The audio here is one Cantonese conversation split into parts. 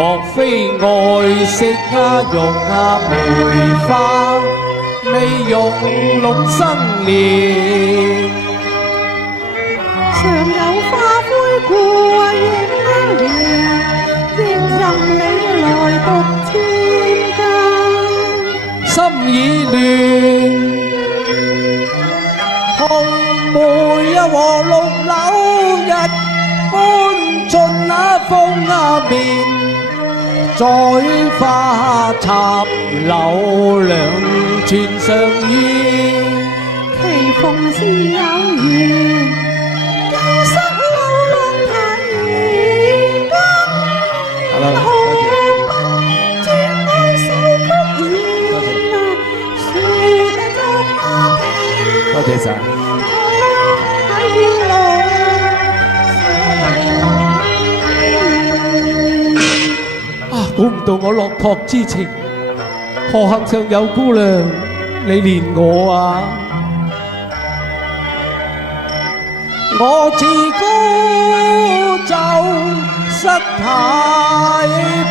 莫非愛惜用梅花，未用龍生蓮。常有花灰過影連，亦任你來獨天間。心已亂，紅梅和綠柳一般盡風面。在花插柳兩串上煙，其逢是有緣，既失流浪提根。何不轉愛手曲弦，說怎聽？多謝晒。估唔到我落魄之情，何幸上有姑娘你憐我啊！我自孤舟失態，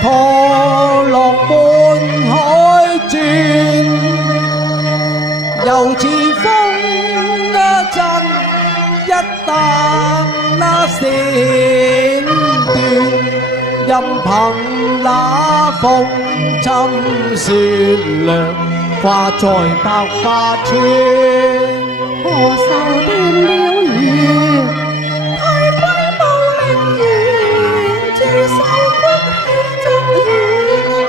破落半海轉，又似風箏一旦閃斷，任憑那風侵雪涼，掛在百花村。何愁斷了緣，退歸無陵園，駐守骨氣逐緣，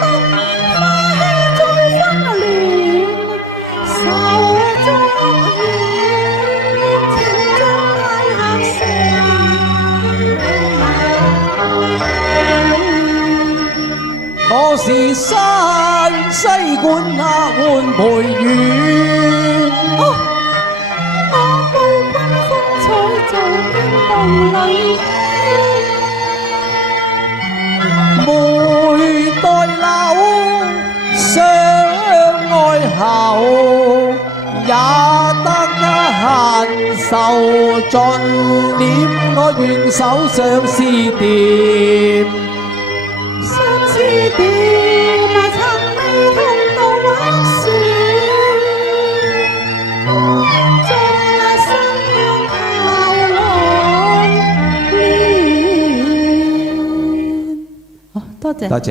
得花氣再分亂，愁逐緣，情將鎧铢成。我是山西管換培元，我無君風采做驚夢裏梅代柳相愛後，也得閒受盡念，我願手上絲點。相思點啊，曾未同渡黃船，縱身向靠浪連。好，多謝。多謝。